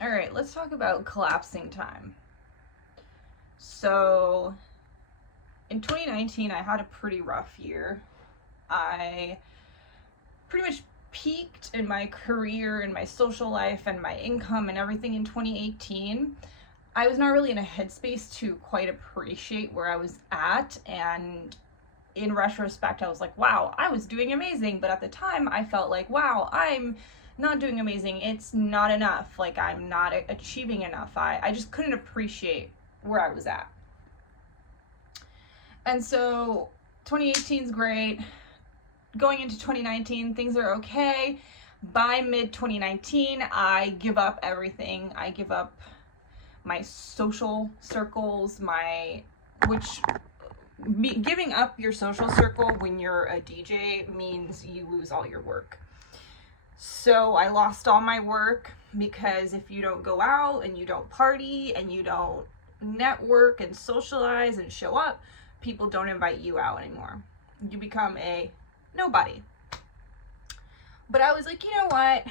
All right, let's talk about collapsing time. So, in 2019, I had a pretty rough year. I pretty much peaked in my career and my social life and my income and everything in 2018. I was not really in a headspace to quite appreciate where I was at. And in retrospect, I was like, wow, I was doing amazing. But at the time, I felt like, wow, I'm not doing amazing. It's not enough. Like, I'm not achieving enough. I just couldn't appreciate where I was at. And so 2018 is great. Going into 2019, things are okay. By mid 2019, I give up everything. I give up my social circles, which giving up your social circle when you're a DJ means you lose all your work. So I lost all my work because if you don't go out and you don't party and you don't network and socialize and show up, people don't invite you out anymore. You become a nobody. But I was like, you know what?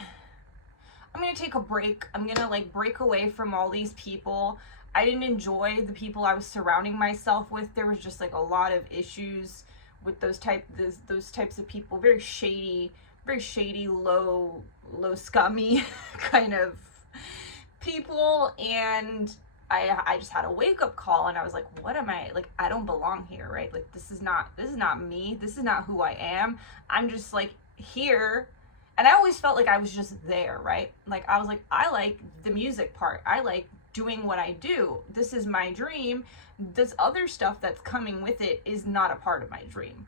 I'm gonna take a break. I'm gonna break away from all these people. I didn't enjoy the people I was surrounding myself with. There was just a lot of issues with those types of people. Very shady, low scummy kind of people. And I just had a wake up call, and I was like, what am I, I don't belong here, right? This is not me. This is not who I am. I'm just here. And I always felt like I was just there, right? I was like, I like the music part. I like doing what I do. This is my dream. This other stuff that's coming with it is not a part of my dream.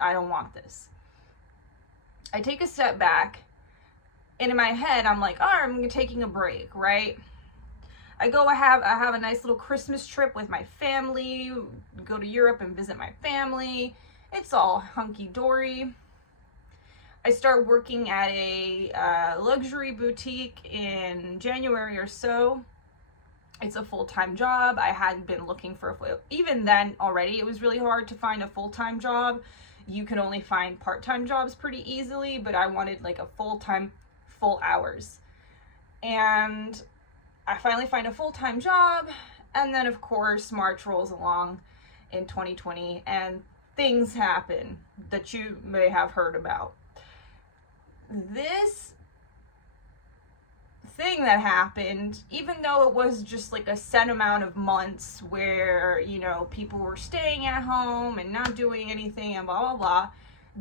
I don't want this. I take a step back, and in my head, I'm like, oh, I'm taking a break, right? I have a nice little Christmas trip with my family, go to Europe and visit my family. It's all hunky-dory. I start working at a luxury boutique in January or so. It's a full-time job. I had been looking even then already, it was really hard to find a full-time job. You can only find part-time jobs pretty easily, but I wanted a full-time, full hours. And I finally find a full-time job, and then of course March rolls along in 2020, and things happen that you may have heard about. This thing that happened, even though it was just a set amount of months where, people were staying at home and not doing anything and blah, blah, blah,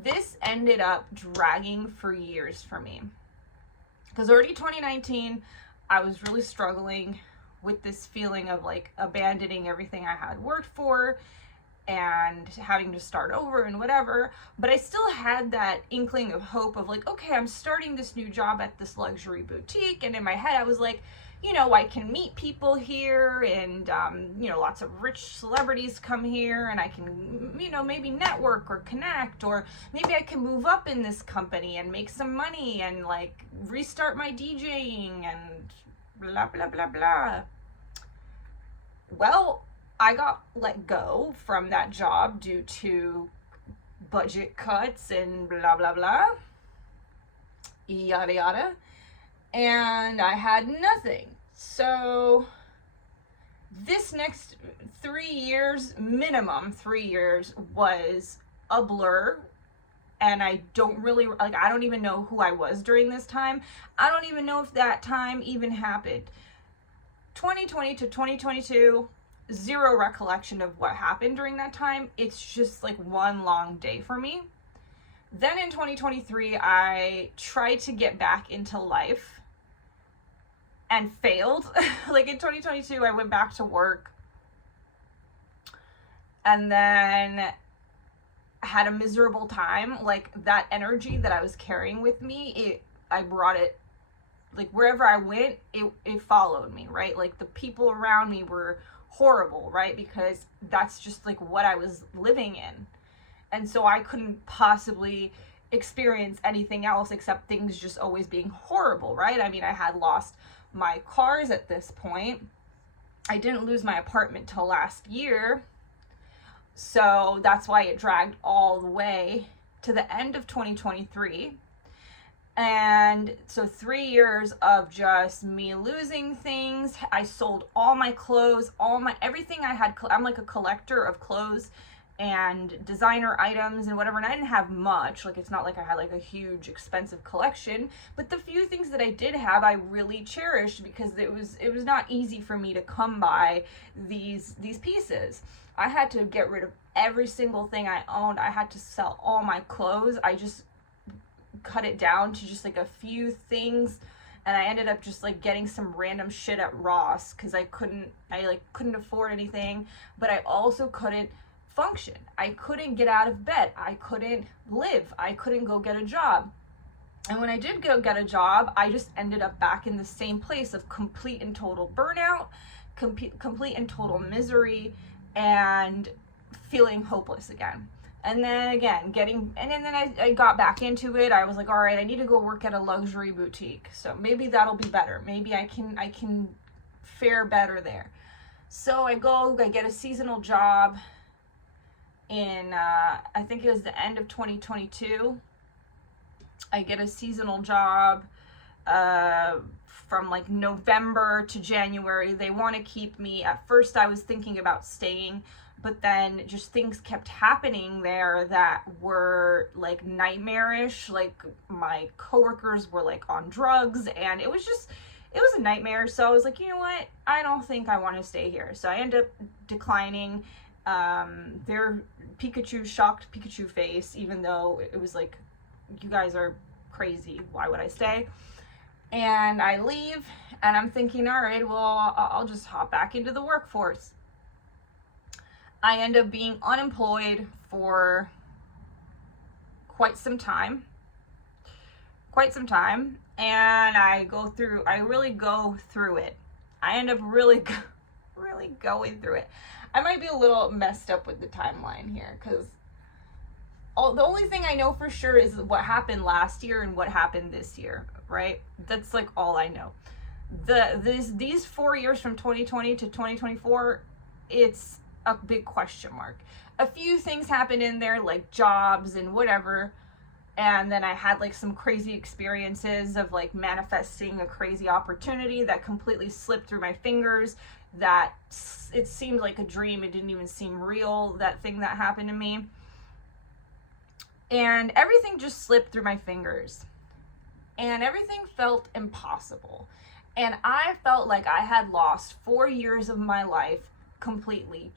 this ended up dragging for years for me. Because already 2019, I was really struggling with this feeling of abandoning everything I had worked for and having to start over and whatever. But I still had that inkling of hope of okay, I'm starting this new job at this luxury boutique. And in my head, I was like, I can meet people here, and, lots of rich celebrities come here, and I can, maybe network or connect, or maybe I can move up in this company and make some money and restart my DJing and blah, blah, blah, blah. Well, I got let go from that job due to budget cuts and blah, blah, blah, yada, yada. And I had nothing. So this next 3 years, minimum 3 years, was a blur. And I don't even know who I was during this time. I don't even know if that time even happened. 2020 to 2022, zero recollection of what happened during that time. It's just one long day for me. Then in 2023, I tried to get back into life and failed. In 2022, I went back to work and then had a miserable time. That energy that I was carrying with me, I brought it wherever I went, it followed me, right? The people around me were horrible, right? Because that's just what I was living in. And so I couldn't possibly experience anything else except things just always being horrible, right? I mean, I had lost my cars at this point. I didn't lose my apartment till last year. So that's why it dragged all the way to the end of 2023. And so 3 years of just me losing things. I sold all my clothes, everything I had. I'm like a collector of clothes and designer items and whatever, and I didn't have much. Like, it's not like I had like a huge expensive collection, but the few things that I did have I really cherished, because it was not easy for me to come by these pieces. I had to get rid of every single thing I owned. I had to sell all my clothes. I just cut it down to just like a few things, and I ended up just like getting some random shit at Ross because I couldn't afford anything, but I also couldn't function. I couldn't get out of bed. I couldn't live. I couldn't go get a job. And when I did go get a job, I just ended up back in the same place of complete and total burnout, complete and total misery, and feeling hopeless again. And then again, I got back into it. I was like, all right, I need to go work at a luxury boutique. So maybe that'll be better. Maybe I can fare better there. So I get a seasonal job in, I think it was the end of 2022. I get a seasonal job from like November to January. They want to keep me. At first I was thinking about staying, but then just things kept happening there that were like nightmarish. Like, my coworkers were like on drugs, and it was a nightmare. So I was like, you know what? I don't think I want to stay here. So I ended up declining their shocked Pikachu face, even though it was like, you guys are crazy. Why would I stay? And I leave, and I'm thinking, all right, well, I'll just hop back into the workforce. I end up being unemployed for quite some time, and I really go through it. I end up really going through it. I might be a little messed up with the timeline here, because the only thing I know for sure is what happened last year and what happened this year, right? That's like all I know. These 4 years from 2020 to 2024, it's a big question mark. A few things happened in there, like jobs and whatever, and then I had like some crazy experiences of like manifesting a crazy opportunity that completely slipped through my fingers, that it seemed like a dream. It didn't even seem real, that thing that happened to me. And everything just slipped through my fingers, and everything felt impossible. And I felt like I had lost 4 years of my life completely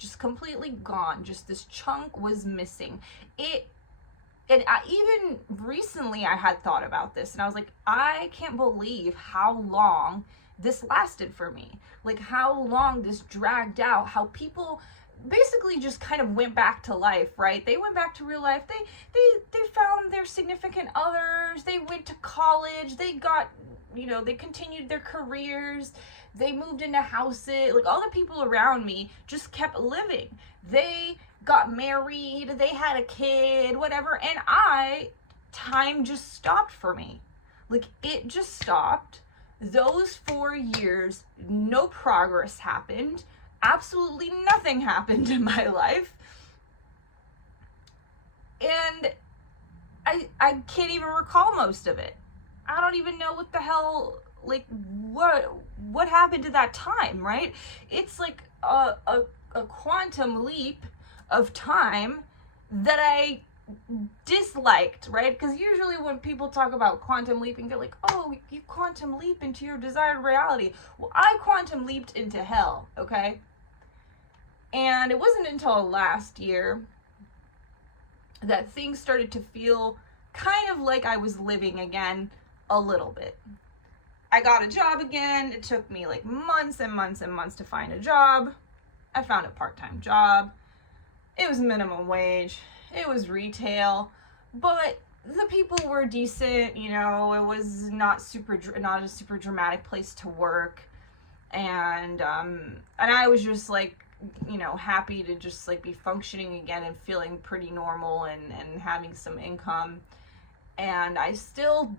gone. Just this chunk was missing. Even recently I had thought about this, and I was like, I can't believe how long this lasted for me. Like, how long this dragged out, how people basically just kind of went back to life, right? They went back to real life. They found their significant others. They went to college. They got, they continued their careers. They moved into houses. Like, all the people around me just kept living. They got married. They had a kid, whatever. And time just stopped for me. Like, it just stopped. Those 4 years, no progress happened. Absolutely nothing happened in my life. And I can't even recall most of it. I don't even know what the hell, like, what happened to that time, right? It's like a quantum leap of time that I disliked, right? Because usually when people talk about quantum leaping, they're like, oh, you quantum leap into your desired reality. Well, I quantum leaped into hell, okay? And it wasn't until last year that things started to feel kind of like I was living again a little bit. I got a job again. It took me like months and months and months to find a job. I found a part-time job. It was minimum wage. It was retail, but the people were decent. It was not a super dramatic place to work, and I was just like, happy to just like be functioning again and feeling pretty normal and having some income. And I still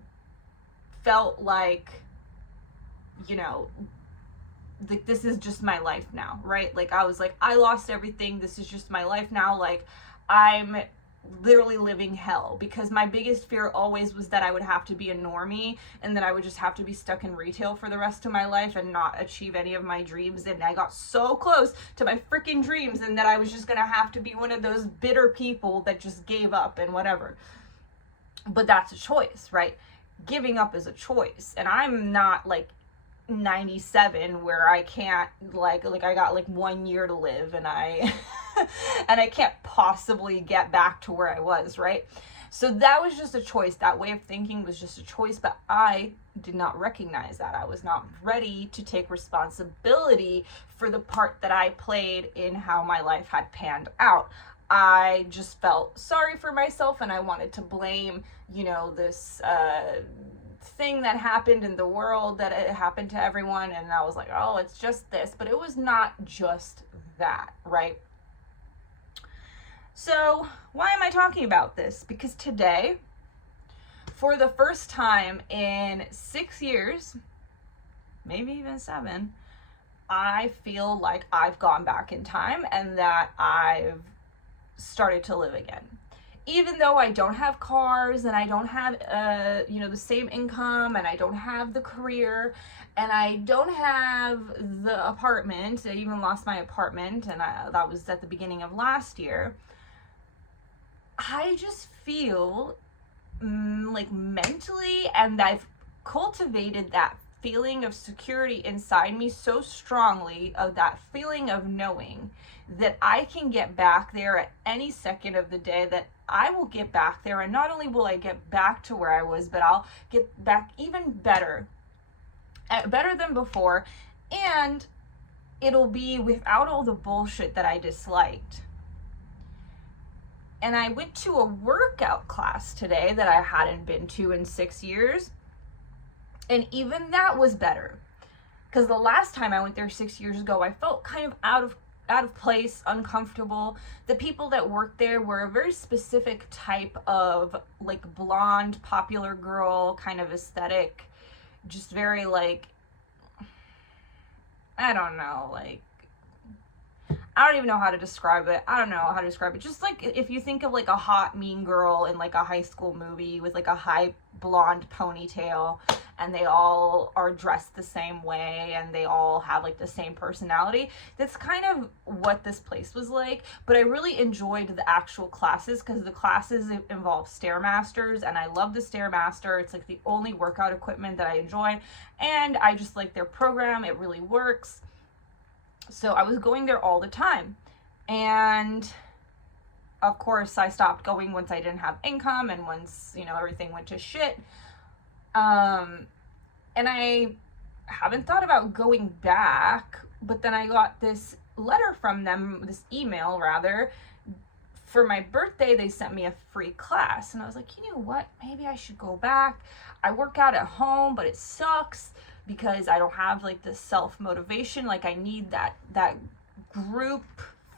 felt like, like, this is just my life now, right? Like, I was like, I lost everything. This is just my life now. Like, I'm literally living hell, because my biggest fear always was that I would have to be a normie and that I would just have to be stuck in retail for the rest of my life and not achieve any of my dreams. And I got so close to my freaking dreams, and that I was just gonna have to be one of those bitter people that just gave up and whatever. But that's a choice, right? Giving up is a choice. And I'm not like 97 where I can't like I got like 1 year to live, and I and I can't possibly get back to where I was, right? So that was just a choice. That way of thinking was just a choice, but I did not recognize that. I was not ready to take responsibility for the part that I played in how my life had panned out. I just felt sorry for myself, and I wanted to blame, you know, this thing that happened in the world, that it happened to everyone, and I was like, oh, it's just this. But it was not just that, right? So why am I talking about this? Because today, for the first time in 6 years, maybe even 7, I feel like I've gone back in time and that I've started to live again. Even though I don't have cars, and I don't have the same income, and I don't have the career, and I don't have the apartment. I even lost my apartment, and that was at the beginning of last year. I just feel like mentally, and I've cultivated that feeling of security inside me so strongly, of that feeling of knowing that I can get back there at any second of the day, that I will get back there. And not only will I get back to where I was, but I'll get back even better than before. And it'll be without all the bullshit that I disliked. And I went to a workout class today that I hadn't been to in 6 years. And even that was better. Because the last time I went there 6 years ago, I felt kind of out of place, uncomfortable. The people that worked there were a very specific type of like blonde, popular girl kind of aesthetic. Just very like, I don't know, like, I don't even know how to describe it. Just like if you think of like a hot mean girl in like a high school movie with like a high blonde ponytail, and they all are dressed the same way, and they all have like the same personality. That's kind of what this place was like. But I really enjoyed the actual classes, because the classes involve Stairmasters, and I love the Stairmaster. It's like the only workout equipment that I enjoy, and I just like their program. It really works. So I was going there all the time. And of course I stopped going once I didn't have income, and once, everything went to shit. And I haven't thought about going back, but then I got this letter from them, this email rather. For my birthday, they sent me a free class, and I was like, you know what? Maybe I should go back. I work out at home, but it sucks because I don't have like the self-motivation. Like I need that group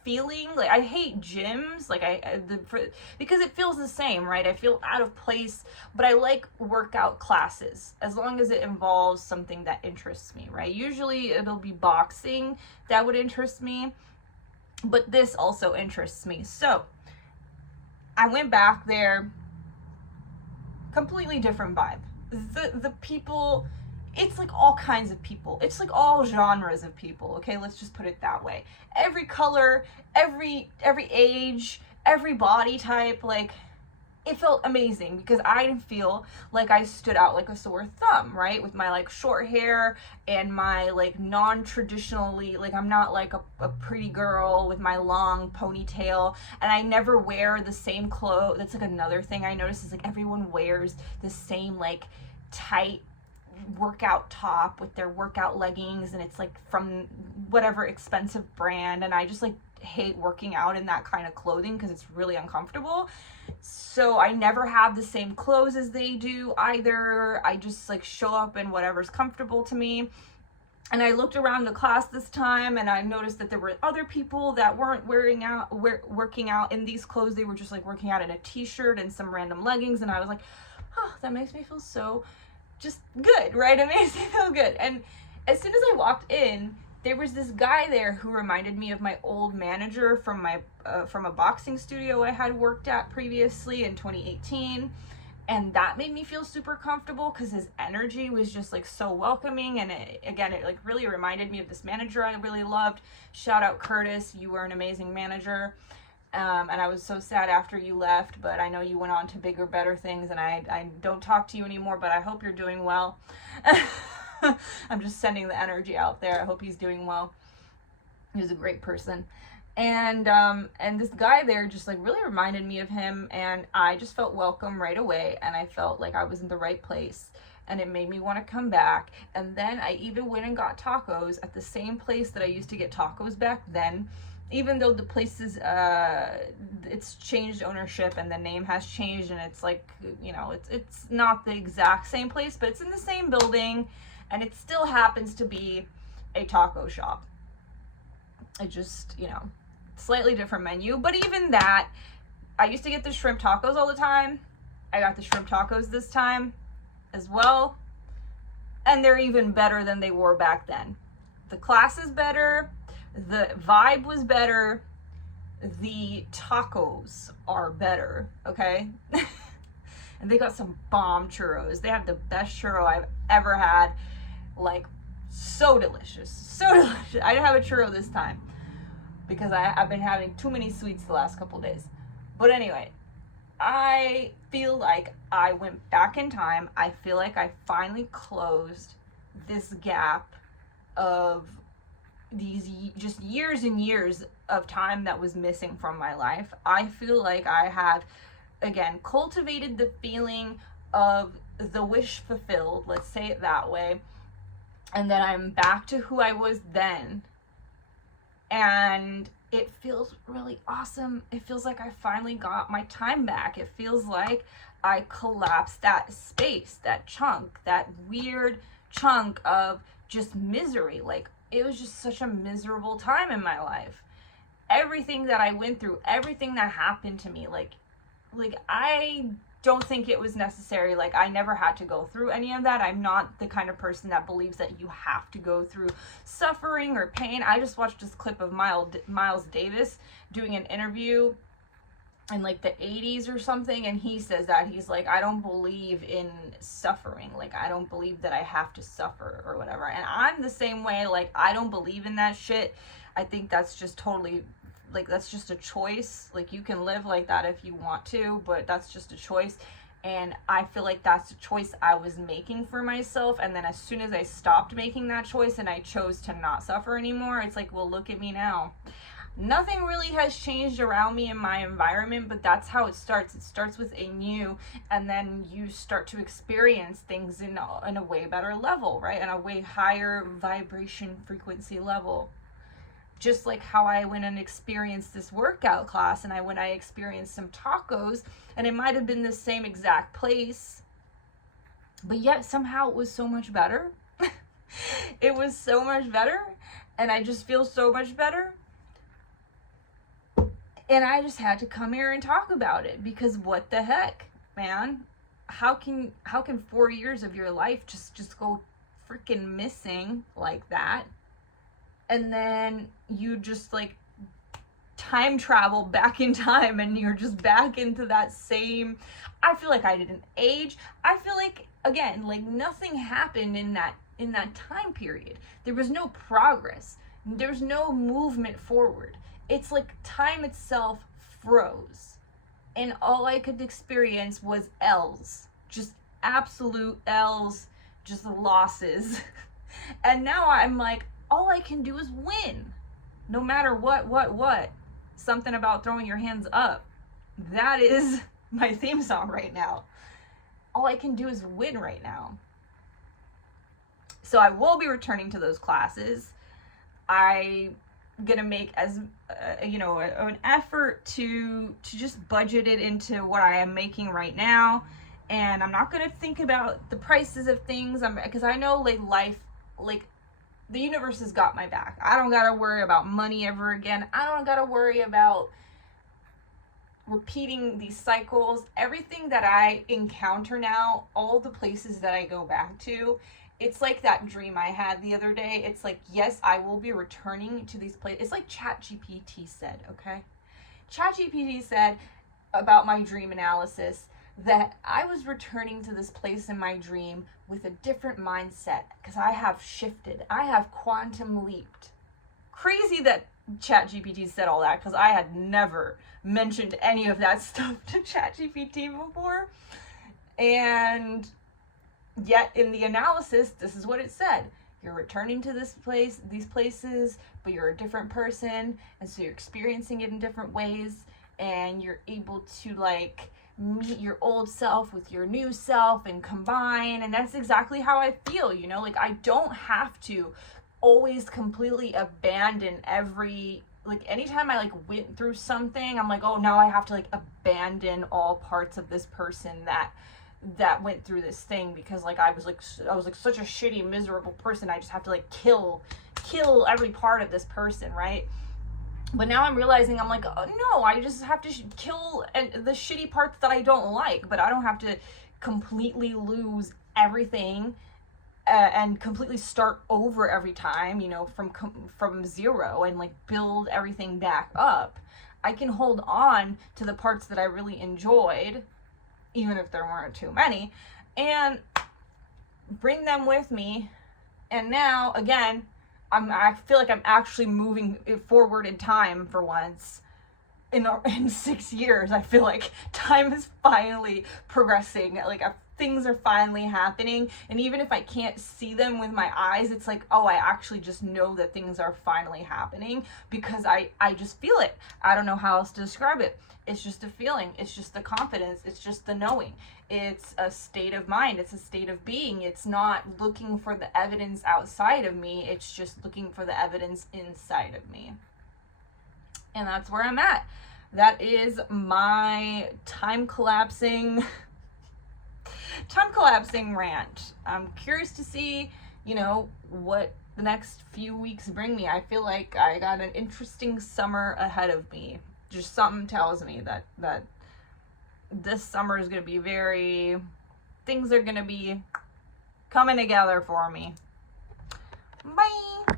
feeling. Like I hate gyms, like because it feels the same, right? I feel out of place, but I like workout classes as long as it involves something that interests me, right? Usually it'll be boxing that would interest me, but this also interests me. So I went back there, completely different vibe. The people, it's like all kinds of people. It's like all genres of people, okay? Let's just put it that way. Every color, every age, every body type, like, it felt amazing because I didn't feel like I stood out like a sore thumb, right? With my like short hair and my like non-traditionally, like I'm not like a pretty girl with my long ponytail, and I never wear the same clothes. That's like another thing I noticed is like everyone wears the same like tight workout top with their workout leggings, and it's like from whatever expensive brand, and I just like hate working out in that kind of clothing because it's really uncomfortable. So I never have the same clothes as they do either. I just like show up in whatever's comfortable to me. And I looked around the class this time, and I noticed that there were other people that weren't working out in these clothes. They were just like working out in a t-shirt and some random leggings, and I was like, oh, that makes me feel so just good, right? It makes me feel good. And as soon as I walked in, there was this guy there who reminded me of my old manager from a boxing studio I had worked at previously in 2018. And that made me feel super comfortable because his energy was just like so welcoming. And it like really reminded me of this manager I really loved. Shout out Curtis, you were an amazing manager. And I was so sad after you left, but I know you went on to bigger, better things, and I don't talk to you anymore, but I hope you're doing well. I'm just sending the energy out there. I hope he's doing well. He was a great person. And this guy there just like really reminded me of him, and I just felt welcome right away, and I felt like I was in the right place, and it made me want to come back. And then I even went and got tacos at the same place that I used to get tacos back then, even though the place is it's changed ownership and the name has changed, and it's like, you know, it's not the exact same place, but it's in the same building, and it still happens to be a taco shop. It just, you know, slightly different menu. But even that, I used to get the shrimp tacos all the time. I got the shrimp tacos this time as well, and they're even better than they were back then. The class is better, the vibe was better, the tacos are better, okay? And they got some bomb churros. They have the best churro I've ever had. Like, so delicious, so delicious. I didn't have a churro this time because I've been having too many sweets the last couple days. But anyway, I feel like I went back in time. I feel like I finally closed this gap of these just years and years of time that was missing from my life. I feel like I have, again, cultivated the feeling of the wish fulfilled, let's say it that way, and then I'm back to who I was then, and it feels really awesome. It feels like I finally got my time back. It feels like I collapsed that space, that chunk, that weird chunk of just misery. Like, it was just such a miserable time in my life. Everything that I went through, everything that happened to me, like I don't think it was necessary. Like, I never had to go through any of that. I'm not the kind of person that believes that you have to go through suffering or pain. I just watched this clip of Miles Davis doing an interview in like the 80s or something, and he says that he's like, I don't believe in suffering. Like, I don't believe that I have to suffer or whatever. And I'm the same way. Like, I don't believe in that shit. I think that's just totally, like, that's just a choice. Like, you can live like that if you want to, but that's just a choice. And I feel like that's a choice I was making for myself. And then as soon as I stopped making that choice and I chose to not suffer anymore, it's like, well, look at me now. Nothing really has changed around me in my environment, but that's how it starts. It starts with a new, and then you start to experience things in a way better level, right? And a way higher vibration frequency level. Just like how I went and experienced this workout class, and I experienced some tacos, and it might have been the same exact place, but yet somehow it was so much better. It was so much better, and I just feel so much better. And I just had to come here and talk about it, because what the heck, man? How can 4 years of your life just go freaking missing like that? And then you just like time travel back in time, and you're just back into that same, I feel like I didn't age. I feel like, again, like nothing happened in that time period. There was no progress. There's no movement forward. It's like time itself froze, and all I could experience was L's, just absolute L's, just losses. And now I'm like, all I can do is win, no matter what. Something about throwing your hands up. That is my theme song right now. All I can do is win right now. So I will be returning to those classes. I'm gonna make an effort to just budget it into what I am making right now, and I'm not gonna think about the prices of things, because I know like life, like the universe has got my back. I don't gotta worry about money ever again. I don't gotta worry about repeating these cycles. Everything that I encounter now, all the places that I go back to, it's like that dream I had the other day. It's like, yes, I will be returning to these places. It's like ChatGPT said, okay? ChatGPT said about my dream analysis that I was returning to this place in my dream with a different mindset because I have shifted. I have quantum leaped. Crazy that ChatGPT said all that because I had never mentioned any of that stuff to ChatGPT before. And yet in the analysis, this is what it said. You're returning to this place, these places, but you're a different person, and so you're experiencing it in different ways, and you're able to like meet your old self with your new self and combine. And that's exactly how I feel, you know, like I don't have to always completely abandon every, like anytime I like went through something, I'm like, oh, now I have to like abandon all parts of this person that went through this thing because like I was like such a shitty, miserable person. I just have to like kill every part of this person, right? But now I'm realizing, I'm like, oh, no, I just have to kill the shitty parts that I don't like, but I don't have to completely lose everything and completely start over every time, you know, from zero, and like build everything back up. I can hold on to the parts that I really enjoyed, even if there weren't too many, and bring them with me. And now, again, I feel like I'm actually moving forward in time for once. In 6 years, I feel like time is finally progressing. Like things are finally happening. And even if I can't see them with my eyes, it's like, oh, I actually just know that things are finally happening because I just feel it. I don't know how else to describe it. It's just a feeling. It's just the confidence. It's just the knowing. It's a state of mind. It's a state of being. It's not looking for the evidence outside of me. It's just looking for the evidence inside of me. And that's where I'm at. That is my time collapsing rant. I'm curious to see, you know, what the next few weeks bring me. I feel like I got an interesting summer ahead of me. Just something tells me that this summer is going to be things are going to be coming together for me. Bye.